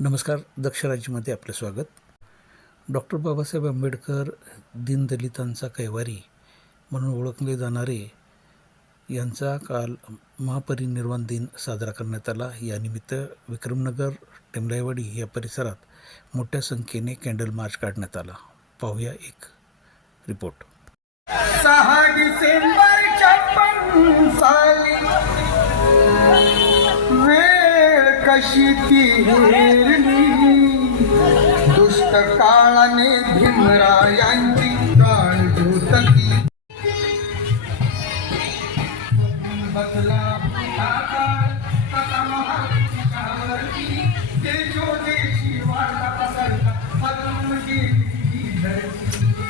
नमस्कार. दक्ष राज्यमध्ये आपले स्वागत. डॉक्टर बाबासाहेब आंबेडकर दीनदलितांचा कैवारी म्हणून ओळखले जाणारे यांचा काल महापरिनिर्वाण दिन साजरा करण्यात आला. यानिमित्त विक्रमनगर, टेमलाईवाडी या परिसरात मोठ्या संख्येने कॅन्डल मार्च काढण्यात आला. पाहूया एक रिपोर्ट. 6 डिसेंबर 56 साली वेळ कशी ती हेरली, दुष्ट काळाने भीमरायांची काळ धुतली. बदला तेजोदेशी वाढला पसरला, हलून गेली धरती.